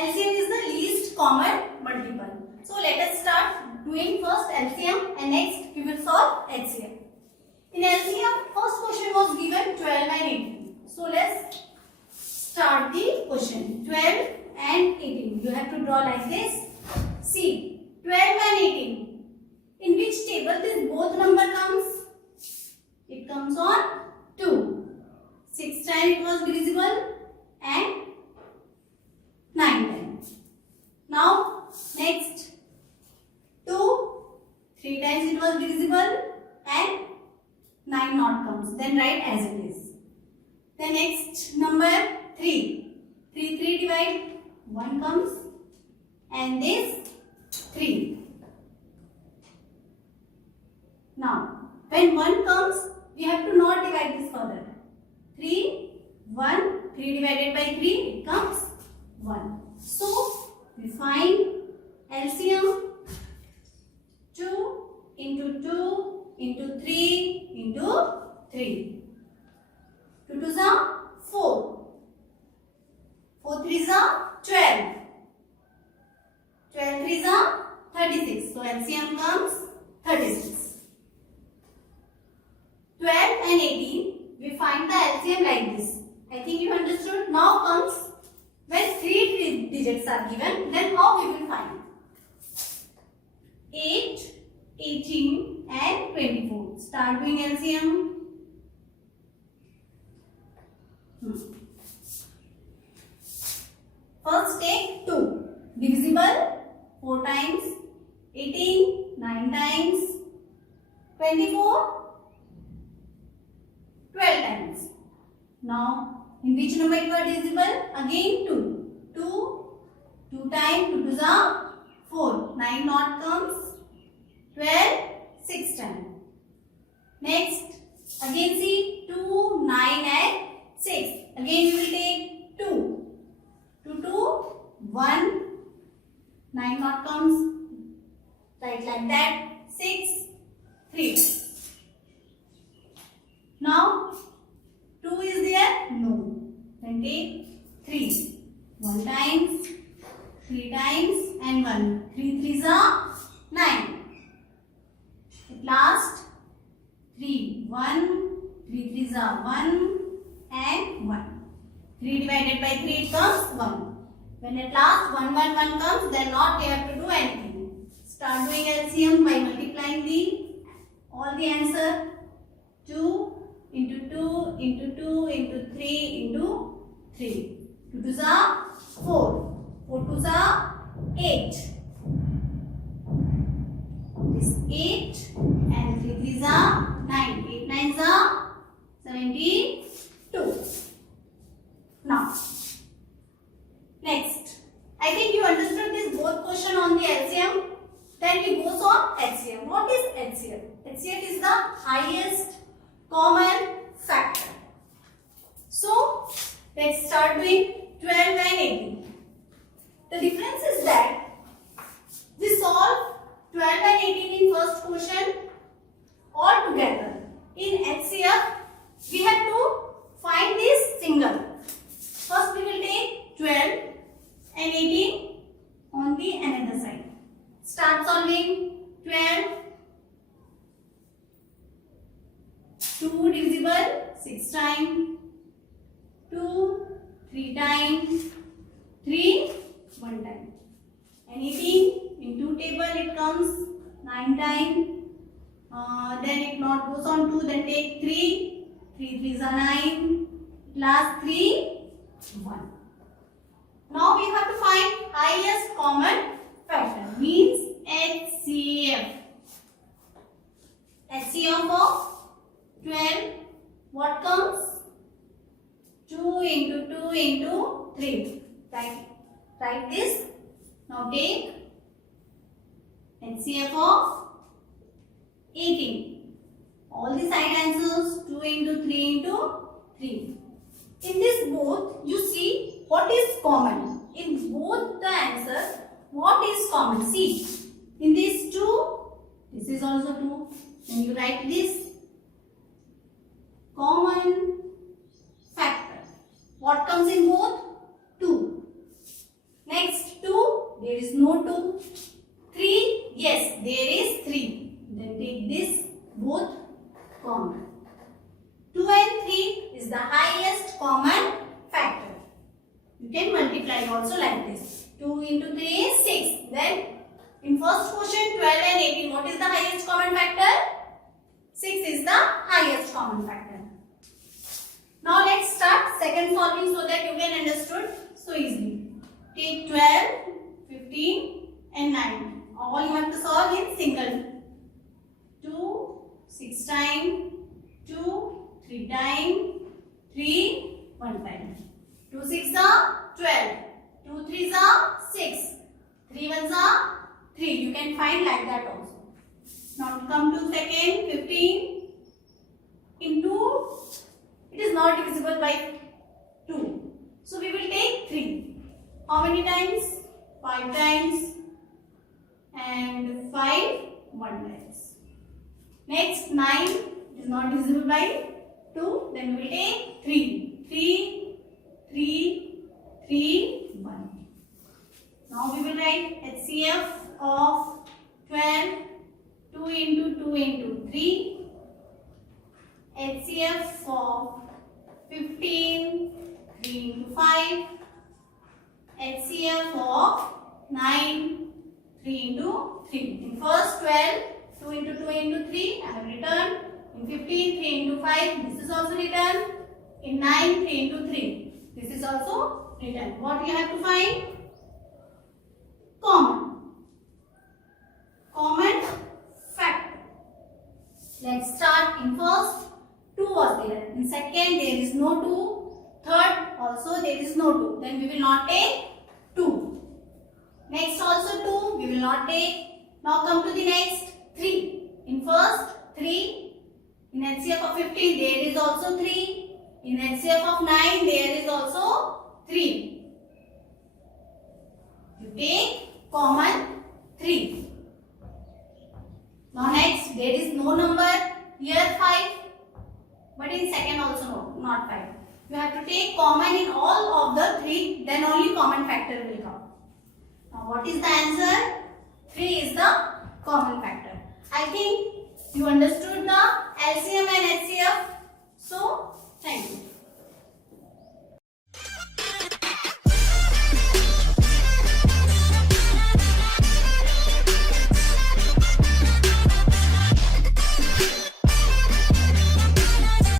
LCM is the least common multiple. So let us start doing first LCM and next we will solve HCM. In LCM, first question was given 12 and 18. So let's start the question. 12 and 18. You have to draw like this. See, 12 and 18. In which table this both number comes? It comes on 2. 6 times it was divisible and 9 times. Now next 2, 3 times it was divisible and 9 not comes. Then write as it is. The next number 3. 3 divide 1 comes and this 3. Now when 1 comes, we have to not divide this further. 3 divided by 3, it comes 1. So we find LCM 2 into 2 into 3 into 3. 2 2s are 4. 4 3s are 12. 12 3s are 36. So LCM comes 36. 12 and 18, we find the LCM like this. I think you understood. Now comes when 3 digits are given, then how we will find? 8, 18 and 24. Start doing LCM. First take 2. Divisible 4 times, 18 9 times, 24 12 times. Now in which number it was divisible? Again 2. 2 times 2 2s are 4. 9 not comes. 12 6 times. Next again see 2 9 and 6. Again you will take 2. 2 2 1. 9 not comes. Write like that. 6 3. Now 2 is there? No. Then take 3. 1 times, 3 times and 1. 3 3s are 9. At last 3 1. 3 3s are 1 and 1. 3 divided by 3 it comes 1. When at last 1 1 1 comes, then not you have to do anything. Start doing LCM by multiplying all the answer. 2 into 2 into 2 into 3 into 3. 2 2s are 4. 4 2s are 8. This 8 and 3 3s are 9. 8 9s are 72. Now next, I think you understood this both question on the LCM. Then we go on HCM. What is HCM? HCM is the highest common factor. So let's start doing 12 and 18. The difference is that we solve 12 and 18 in first question all together. In HCF we have to find this single. First we will take 12 and 18 on the another side. Start solving. 12 2 divisible 6 times, 2 3 times, 3 1 time, and 18 in 2 table it comes 9 times. Then it not goes on 2, then take 3. 3 3s are 9. Last 3 1. Now we have to find highest common factor, means HCF. HCF of 12, what comes? 2 into 2 into 3. Write this. Now take HCF of 18. All the side answers 2 into 3 into 3. In this both, you see what is common. In both the answers, what is common? See, in these 2, this is also 2. Then you write this. Common factor. What comes in both? 2. Next, common. 2 and 3 is the highest common factor. You can multiply also like this. 2 into 3 is 6. Then in first question 12 and 18, what is the highest common factor? 6 is the highest common factor. Now let's start second solving so that you can understood so easily. Take 12, 15 and 9. All you have to solve in single. 2, 6 times, 2, 3 times, 3, 1 time. 2 6 are 12, 2 3 are 6, 3 1 are 3. You can find like that also. Now come to second, 15 into, it is not divisible by 2. So we will take 3. How many times? 5 times and 5 1 times. Next 9 is not divisible by 2. Then we will take 3. 3, 3, 3, 1. Now we will write HCF of 12, 2 into 2 into 3. HCF of 15, 3 into 5. HCF of 9, 3 into 3. In first 12, 2 into 2 into 3, I have written. In 15, 3 into 5, this is also written. In 9, 3 into 3, this is also written. What you have to find? Common. Common factor. Let's start. In first, 2 was there. In second, there is no 2. Third, also there is no 2. Then we will not take 2. Next also 2, we will not take. Now come to the next 3. In first 3, in HCF of 15 there is also 3. In HCF of 9 there is also 3. You take common 3. Now next, there is no number here 5. But in second also no, not 5. You have to take common in all of the 3, then only common factor will come. Now what is the answer? 3 is the common factor. I think you understood the LCM and HCF.